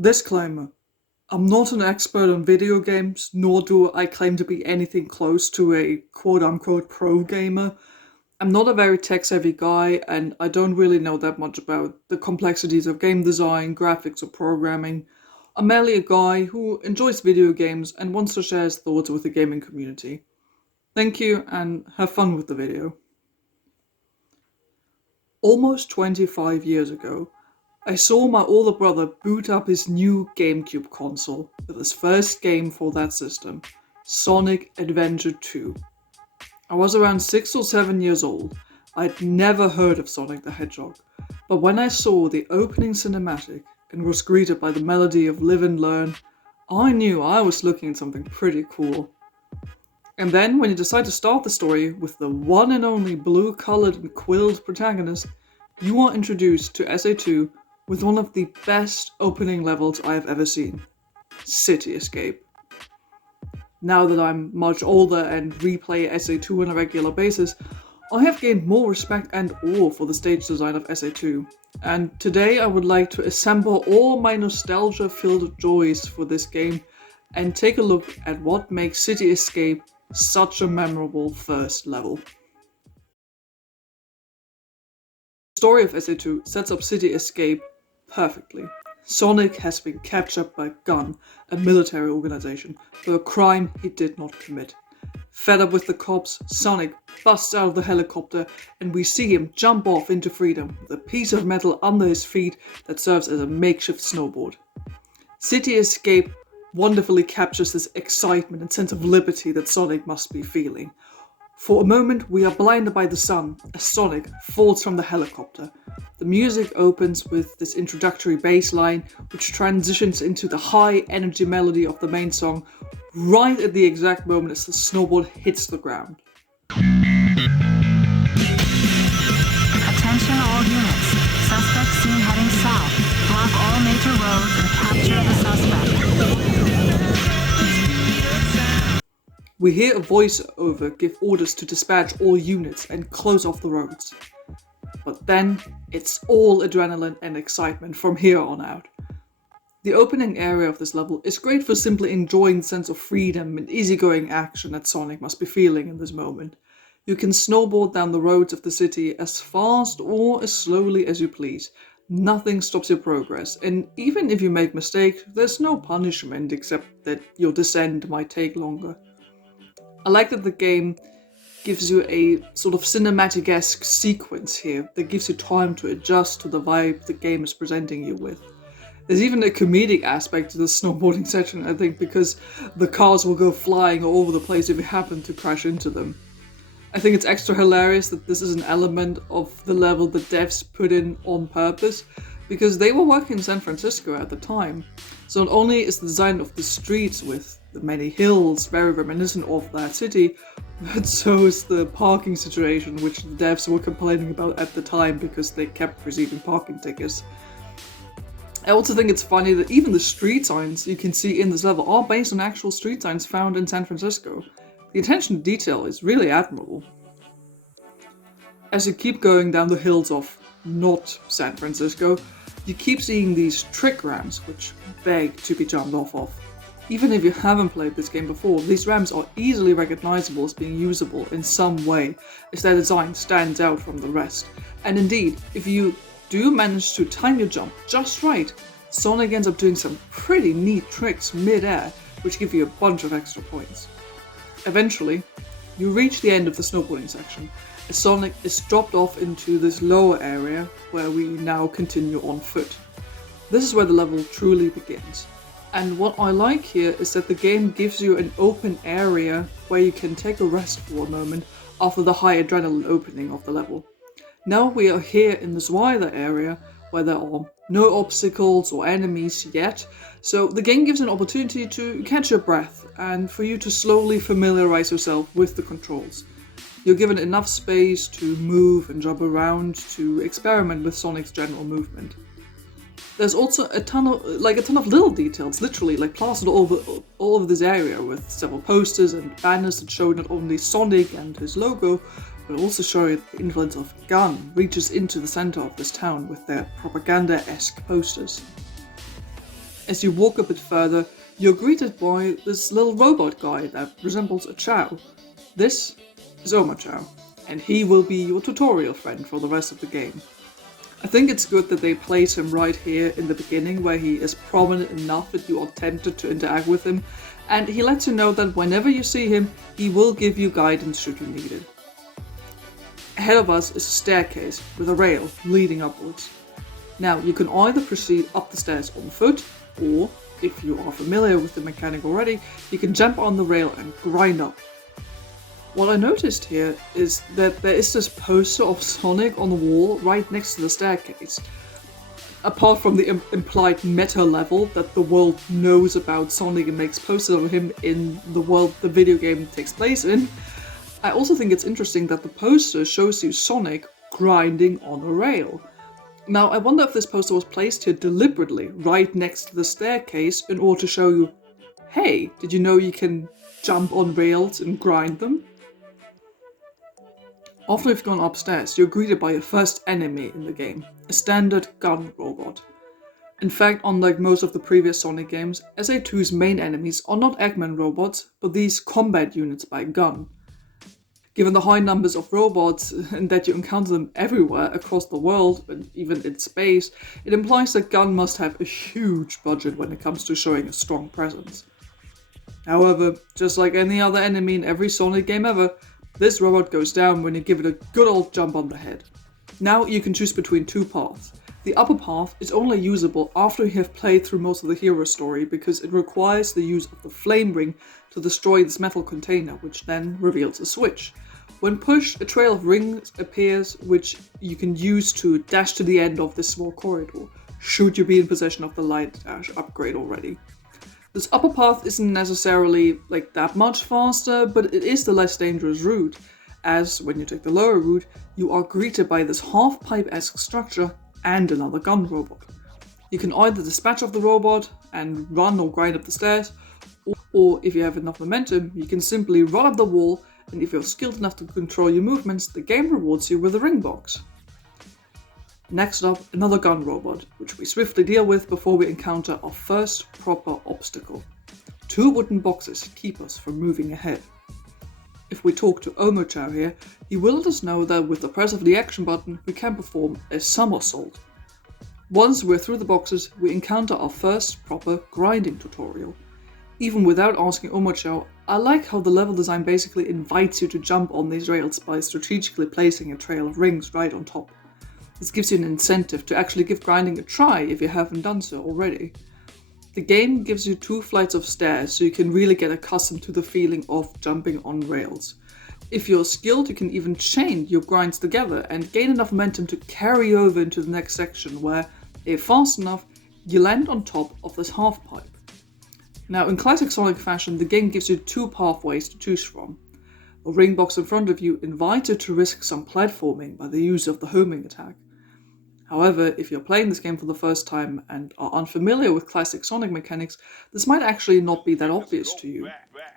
Disclaimer: I'm not an expert on video games, nor do I claim to be anything close to a quote unquote pro gamer. I'm not a very tech savvy guy, and I don't really know that much about the complexities of game design, graphics, or programming. I'm merely a guy who enjoys video games and wants to share his thoughts with the gaming community. Thank you, and have fun with the video. Almost 25 years ago, I saw my older brother boot up his new GameCube console with his first game for that system, Sonic Adventure 2. I was around 6 or 7 years old. I'd never heard of Sonic the Hedgehog, but when I saw the opening cinematic and was greeted by the melody of Live and Learn, I knew I was looking at something pretty cool. And then, when you decide to start the story with the one and only blue colored and quilled protagonist, you are introduced to SA2 with one of the best opening levels I have ever seen: City Escape. Now that I'm much older and replay SA2 on a regular basis, I have gained more respect and awe for the stage design of SA2. And today I would like to assemble all my nostalgia-filled joys for this game and take a look at what makes City Escape such a memorable first level. The story of SA2 sets up City Escape perfectly. Sonic has been captured by GUN, a military organization, for a crime he did not commit. Fed up with the cops, Sonic busts out of the helicopter and we see him jump off into freedom with a piece of metal under his feet that serves as a makeshift snowboard. City Escape wonderfully captures this excitement and sense of liberty that Sonic must be feeling. For a moment, we are blinded by the sun as Sonic falls from the helicopter. The music opens with this introductory bass line, which transitions into the high energy melody of the main song right at the exact moment as the snowboard hits the ground. Attention all units. Suspect seen heading south. Block all major roads and capture the suspect. We hear a voiceover give orders to dispatch all units and close off the roads. But then, it's all adrenaline and excitement from here on out. The opening area of this level is great for simply enjoying the sense of freedom and easygoing action that Sonic must be feeling in this moment. You can snowboard down the roads of the city as fast or as slowly as you please. Nothing stops your progress, and even if you make mistakes, there's no punishment except that your descent might take longer. I like that the game gives you a sort of cinematic-esque sequence here that gives you time to adjust to the vibe the game is presenting you with. There's even a comedic aspect to the snowboarding section, I think, because the cars will go flying all over the place if you happen to crash into them. I think it's extra hilarious that this is an element of the level the devs put in on purpose, because they were working in San Francisco at the time. So not only is the design of the streets with the many hills very reminiscent of that city, but so is the parking situation, which the devs were complaining about at the time because they kept receiving parking tickets. I also think it's funny that even the street signs you can see in this level are based on actual street signs found in San Francisco. The attention to detail is really admirable. As you keep going down the hills of not San Francisco, you keep seeing these trick ramps which beg to be jumped off of. Even if you haven't played this game before, these ramps are easily recognizable as being usable in some way, as their design stands out from the rest. And indeed, if you do manage to time your jump just right, Sonic ends up doing some pretty neat tricks mid-air, which give you a bunch of extra points. Eventually, you reach the end of the snowboarding section, as Sonic is dropped off into this lower area where we now continue on foot. This is where the level truly begins. And what I like here is that the game gives you an open area where you can take a rest for a moment after the high adrenaline opening of the level. Now we are here in this wider area where there are no obstacles or enemies yet, so the game gives an opportunity to catch your breath and for you to slowly familiarize yourself with the controls. You're given enough space to move and jump around to experiment with Sonic's general movement. There's also a ton of little details, literally plastered all over this area, with several posters and banners that show not only Sonic and his logo, but also show the influence of GUN reaches into the center of this town with their propaganda-esque posters. As you walk a bit further, you're greeted by this little robot guy that resembles a Chow. This is Omochao, and he will be your tutorial friend for the rest of the game. I think it's good that they place him right here in the beginning, where he is prominent enough that you are tempted to interact with him, and he lets you know that whenever you see him, he will give you guidance should you need it. Ahead of us is a staircase with a rail leading upwards. Now, you can either proceed up the stairs on foot, or, if you are familiar with the mechanic already, you can jump on the rail and grind up. What I noticed here is that there is this poster of Sonic on the wall right next to the staircase. Apart from the implied meta level that the world knows about Sonic and makes posters of him in the world the video game takes place in, I also think it's interesting that the poster shows you Sonic grinding on a rail. Now, I wonder if this poster was placed here deliberately, right next to the staircase, in order to show you, hey, did you know you can jump on rails and grind them? After you've gone upstairs, you're greeted by your first enemy in the game, a standard gun robot. In fact, unlike most of the previous Sonic games, SA2's main enemies are not Eggman robots, but these combat units by gun. Given the high numbers of robots and that you encounter them everywhere across the world, and even in space, it implies that Gun must have a huge budget when it comes to showing a strong presence. However, just like any other enemy in every Sonic game ever, this robot goes down when you give it a good old jump on the head. Now you can choose between two paths. The upper path is only usable after you have played through most of the hero story because it requires the use of the flame ring to destroy this metal container, which then reveals a switch. When pushed, a trail of rings appears which you can use to dash to the end of this small corridor, should you be in possession of the light dash upgrade already. This upper path isn't necessarily that much faster, but it is the less dangerous route, as when you take the lower route, you are greeted by this half-pipe-esque structure and another gun robot. You can either dispatch of the robot and run or grind up the stairs, or if you have enough momentum, you can simply run up the wall, and if you're skilled enough to control your movements, the game rewards you with a ring box. Next up, another gun robot, which we swiftly deal with before we encounter our first proper obstacle. Two wooden boxes keep us from moving ahead. If we talk to Omochao here, he will let us know that with the press of the action button, we can perform a somersault. Once we're through the boxes, we encounter our first proper grinding tutorial. Even without asking Omochao, I like how the level design basically invites you to jump on these rails by strategically placing a trail of rings right on top. This gives you an incentive to actually give grinding a try if you haven't done so already. The game gives you 2 flights of stairs, so you can really get accustomed to the feeling of jumping on rails. If you're skilled, you can even chain your grinds together and gain enough momentum to carry over into the next section where, if fast enough, you land on top of this half pipe. Now, in classic Sonic fashion, the game gives you 2 pathways to choose from. The ring box in front of you invites you to risk some platforming by the use of the homing attack. However, if you're playing this game for the first time and are unfamiliar with classic Sonic mechanics, this might actually not be that obvious to you.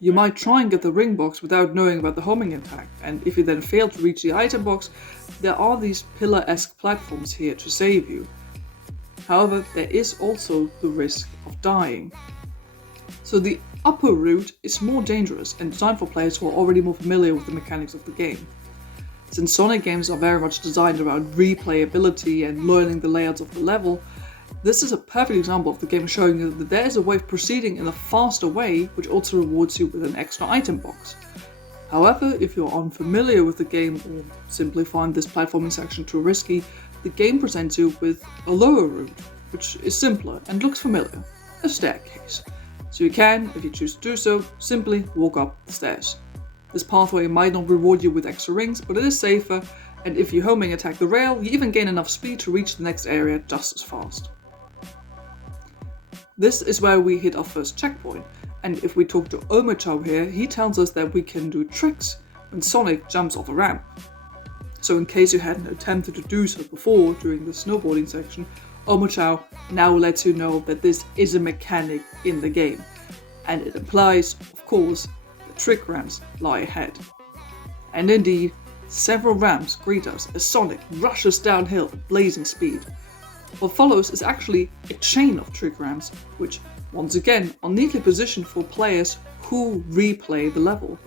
You might try and get the ring box without knowing about the homing attack, and if you then fail to reach the item box, there are these pillar-esque platforms here to save you. However, there is also the risk of dying. So the upper route is more dangerous and designed for players who are already more familiar with the mechanics of the game. Since Sonic games are very much designed around replayability and learning the layouts of the level, this is a perfect example of the game showing you that there is a way of proceeding in a faster way which also rewards you with an extra item box. However, if you're unfamiliar with the game or simply find this platforming section too risky, the game presents you with a lower route, which is simpler and looks familiar, a staircase. So you can, if you choose to do so, simply walk up the stairs. This pathway might not reward you with extra rings, but it is safer, and if you homing attack the rail, you even gain enough speed to reach the next area just as fast. This is where we hit our first checkpoint, and if we talk to Omochao here, he tells us that we can do tricks when Sonic jumps off a ramp. So in case you hadn't attempted to do so before during the snowboarding section, Omochao now lets you know that this is a mechanic in the game, and it implies, of course, that trick ramps lie ahead. And indeed, several ramps greet us as Sonic rushes downhill at blazing speed. What follows is actually a chain of trick ramps, which, once again, are neatly positioned for players who replay the level.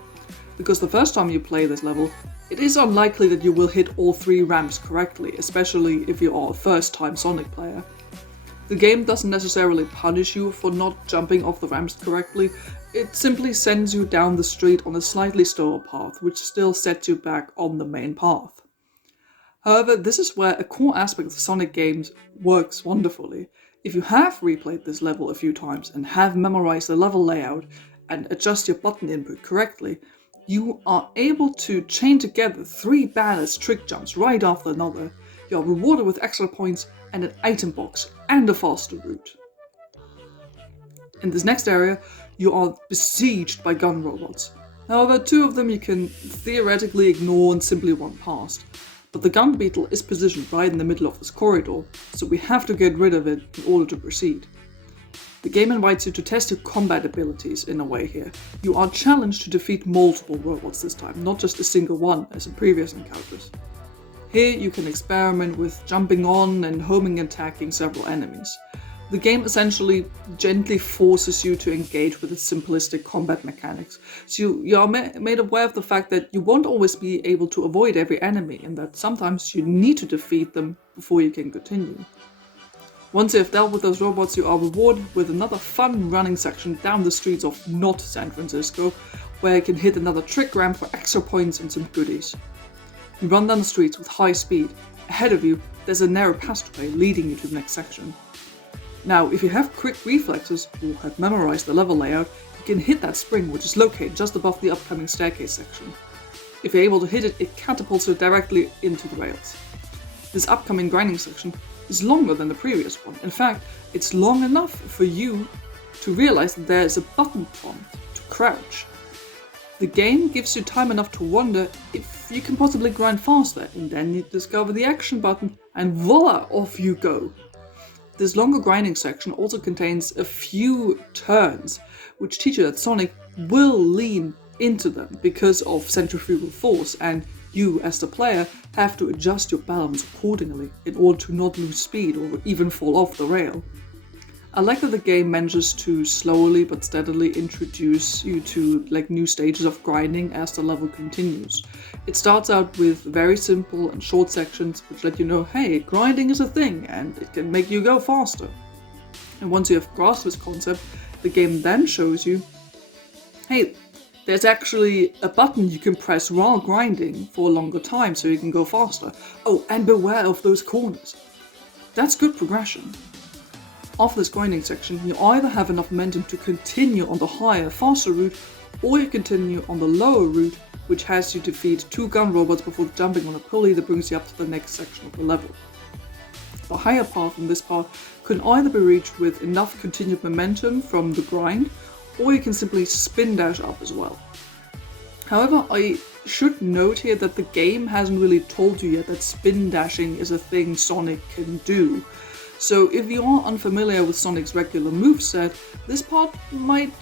Because the first time you play this level, it is unlikely that you will hit all 3 ramps correctly, especially if you are a first-time Sonic player. The game doesn't necessarily punish you for not jumping off the ramps correctly, it simply sends you down the street on a slightly slower path, which still sets you back on the main path. However, this is where a core aspect of Sonic games works wonderfully. If you have replayed this level a few times and have memorized the level layout and adjust your button input correctly, you are able to chain together 3 badass trick jumps right after another. You are rewarded with extra points and an item box and a faster route. In this next area, you are besieged by gun robots. However, 2 of them you can theoretically ignore and simply run past. But the gun beetle is positioned right in the middle of this corridor, so we have to get rid of it in order to proceed. The game invites you to test your combat abilities in a way here. You are challenged to defeat multiple robots this time, not just a single one as in previous encounters. Here you can experiment with jumping on and homing attacking several enemies. The game essentially gently forces you to engage with its simplistic combat mechanics, so you are made aware of the fact that you won't always be able to avoid every enemy and that sometimes you need to defeat them before you can continue. Once you have dealt with those robots, you are rewarded with another fun running section down the streets of not San Francisco, where you can hit another trick ramp for extra points and some goodies. You run down the streets with high speed. Ahead of you, there's a narrow passageway leading you to the next section. Now, if you have quick reflexes or have memorized the level layout, you can hit that spring which is located just above the upcoming staircase section. If you're able to hit it, it catapults you directly into the rails. This upcoming grinding section is longer than the previous one. In fact, it's long enough for you to realize that there is a button prompt to crouch. The game gives you time enough to wonder if you can possibly grind faster, and then you discover the action button and voila, off you go. This longer grinding section also contains a few turns, which teach you that Sonic will lean into them because of centrifugal force, and you, as the player, have to adjust your balance accordingly in order to not lose speed or even fall off the rail. I like that the game manages to slowly but steadily introduce you to new stages of grinding as the level continues. It starts out with very simple and short sections which let you know, hey, grinding is a thing and it can make you go faster. And once you have grasped this concept, the game then shows you, hey, there's actually a button you can press while grinding for a longer time so you can go faster. Oh, and beware of those corners. That's good progression. After this grinding section, you either have enough momentum to continue on the higher, faster route, or you continue on the lower route, which has you defeat 2 gun robots before jumping on a pulley that brings you up to the next section of the level. The higher path in this part can either be reached with enough continued momentum from the grind, or you can simply spin dash up as well. However, I should note here that the game hasn't really told you yet that spin dashing is a thing Sonic can do. So if you are unfamiliar with Sonic's regular moveset, this part might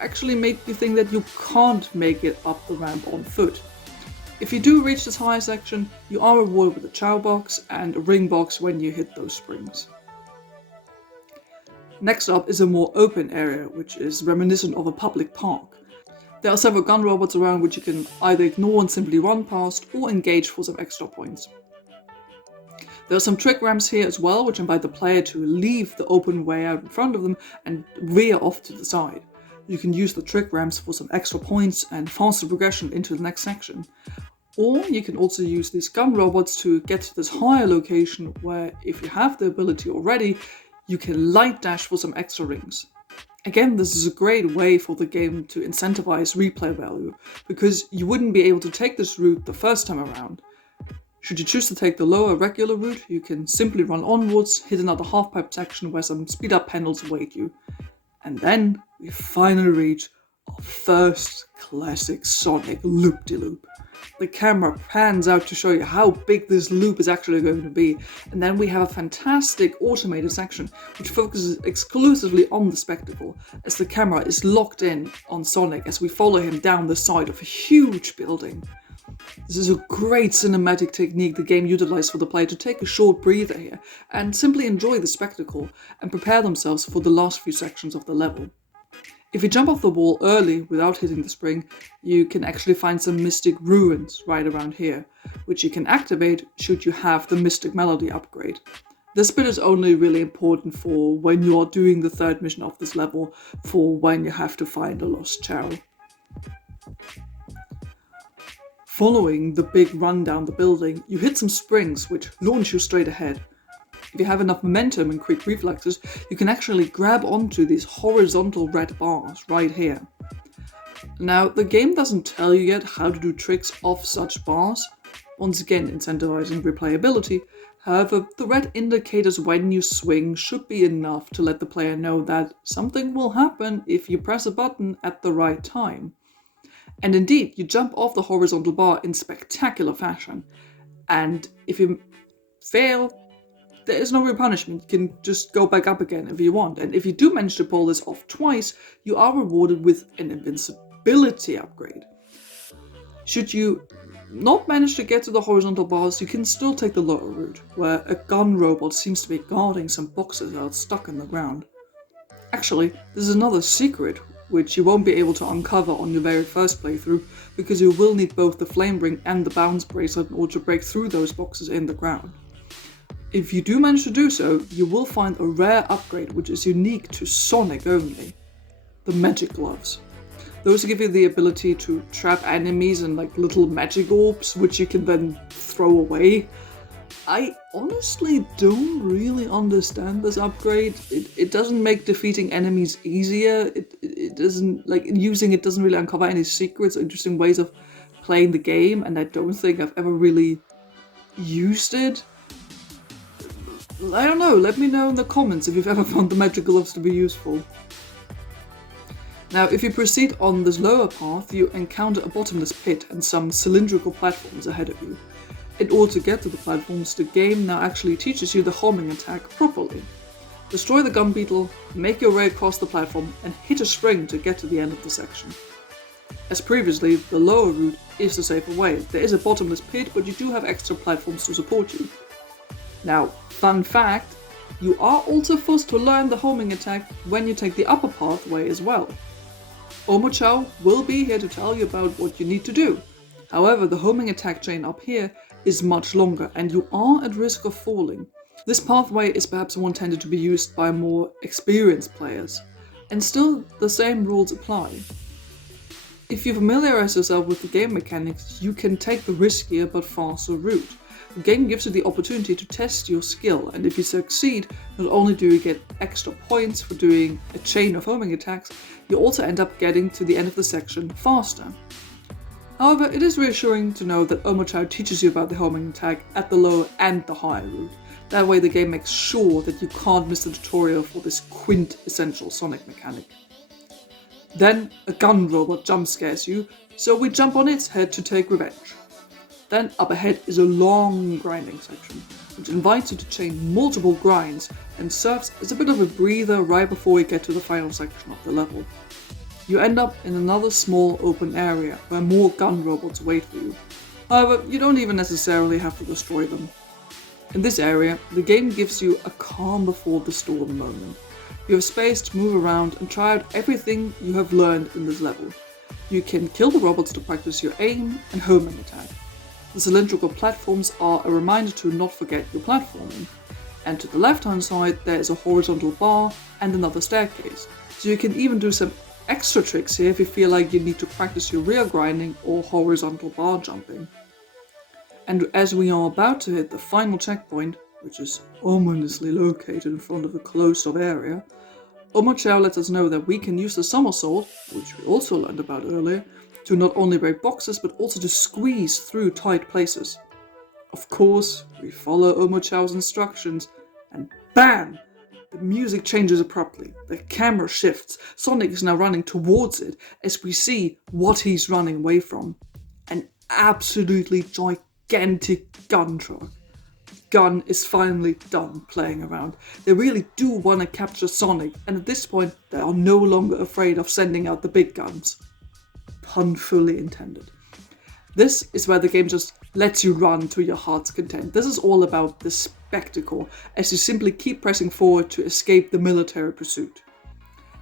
actually make you think that you can't make it up the ramp on foot. If you do reach this higher section, you are rewarded with a chow box and a ring box when you hit those springs. Next up is a more open area, which is reminiscent of a public park. There are several gun robots around which you can either ignore and simply run past, or engage for some extra points. There are some trick ramps here as well, which invite the player to leave the open way out in front of them and veer off to the side. You can use the trick ramps for some extra points and faster progression into the next section. Or you can also use these gun robots to get to this higher location where, if you have the ability already, you can light dash for some extra rings. Again, this is a great way for the game to incentivize replay value, because you wouldn't be able to take this route the first time around. Should you choose to take the lower regular route, you can simply run onwards, hit another half-pipe section where some speed-up panels await you. And then we finally reach our first classic Sonic loop-de-loop. The camera pans out to show you how big this loop is actually going to be, and then we have a fantastic automated section which focuses exclusively on the spectacle, as the camera is locked in on Sonic as we follow him down the side of a huge building. This is a great cinematic technique the game utilized for the player to take a short breather here and simply enjoy the spectacle and prepare themselves for the last few sections of the level. If you jump off the wall early without hitting the spring, you can actually find some mystic ruins right around here, which you can activate should you have the Mystic Melody upgrade. This bit is only really important for when you are doing the third mission of this level, for when you have to find a lost Chao. Following the big run down the building, you hit some springs which launch you straight ahead. If you have enough momentum and quick reflexes, you can actually grab onto these horizontal red bars right here. Now, the game doesn't tell you yet how to do tricks off such bars, once again incentivizing replayability. However, the red indicators when you swing should be enough to let the player know that something will happen if you press a button at the right time. And indeed, you jump off the horizontal bar in spectacular fashion, and if you fail, there is no real punishment. You can just go back up again if you want, and if you do manage to pull this off twice, you are rewarded with an invincibility upgrade. Should you not manage to get to the horizontal bars, you can still take the lower route, where a gun robot seems to be guarding some boxes that are stuck in the ground. Actually, there's another secret which you won't be able to uncover on your very first playthrough, because you will need both the flame ring and the bounce bracelet in order to break through those boxes in the ground. If you do manage to do so, you will find a rare upgrade which is unique to Sonic only: the magic gloves. Those give you the ability to trap enemies in like little magic orbs, which you can then throw away. I honestly don't really understand this upgrade. It doesn't make defeating enemies easier. It doesn't, like, using it doesn't really uncover any secrets or interesting ways of playing the game, and I don't think I've ever really used it. I don't know, let me know in the comments if you've ever found the magic gloves to be useful. Now, if you proceed on this lower path, you encounter a bottomless pit and some cylindrical platforms ahead of you. In order to get to the platforms, the game now actually teaches you the homing attack properly. Destroy the gun beetle, make your way across the platform, and hit a spring to get to the end of the section. As previously, the lower route is the safer way. There is a bottomless pit, but you do have extra platforms to support you. Now, fun fact, you are also forced to learn the homing attack when you take the upper pathway as well. Omochao will be here to tell you about what you need to do. However, the homing attack chain up here is much longer, and you are at risk of falling. This pathway is perhaps one intended to be used by more experienced players, and still the same rules apply. If you familiarize yourself with the game mechanics, you can take the riskier but faster route. The game gives you the opportunity to test your skill, and if you succeed, not only do you get extra points for doing a chain of homing attacks, you also end up getting to the end of the section faster. However, it is reassuring to know that Omochao teaches you about the homing attack at the lower and the higher route. That way the game makes sure that you can't miss the tutorial for this quintessential Sonic mechanic. Then a gun robot jump scares you, so we jump on its head to take revenge. Then up ahead is a long grinding section, which invites you to chain multiple grinds and serves as a bit of a breather right before you get to the final section of the level. You end up in another small open area where more gun robots wait for you. However, you don't even necessarily have to destroy them. In this area, the game gives you a calm before the storm moment. You have space to move around and try out everything you have learned in this level. You can kill the robots to practice your aim and homing attack. The cylindrical platforms are a reminder to not forget your platforming. And to the left hand side there is a horizontal bar and another staircase, so you can even do some extra tricks here if you feel like you need to practice your rear grinding or horizontal bar jumping. And as we are about to hit the final checkpoint, which is ominously located in front of a closed-off area, Omochao lets us know that we can use the somersault, which we also learned about earlier, to not only break boxes but also to squeeze through tight places. Of course, we follow Omochao's instructions, and BAM! The music changes abruptly, the camera shifts, Sonic is now running towards it as we see what he's running away from. An absolutely gigantic gun truck. Gun is finally done playing around. They really do want to capture Sonic, and at this point they are no longer afraid of sending out the big guns. Pun fully intended. This is where the game just lets you run to your heart's content. This is all about the spectacle, as you simply keep pressing forward to escape the military pursuit.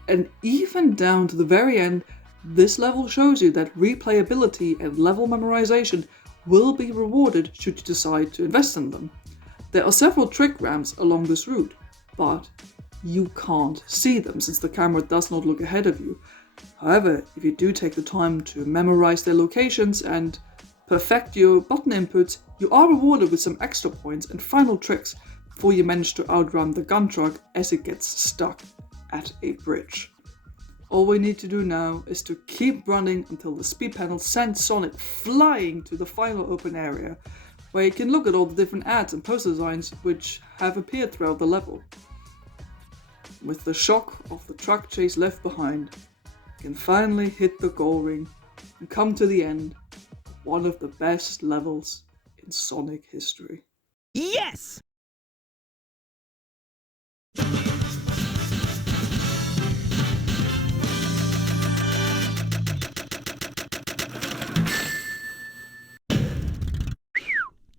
And even down to the very end, this level shows you that replayability and level memorization will be rewarded should you decide to invest in them. There are several trick ramps along this route, but you can't see them since the camera does not look ahead of you. However, if you do take the time to memorize their locations and perfect your button inputs, you are rewarded with some extra points and final tricks before you manage to outrun the gun truck as it gets stuck at a bridge. All we need to do now is to keep running until the speed panel sends Sonic flying to the final open area, where you can look at all the different ads and poster designs which have appeared throughout the level. With the shock of the truck chase left behind, you can finally hit the goal ring and come to the end of one of the best levels in Sonic history. Yes!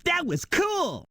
That was cool!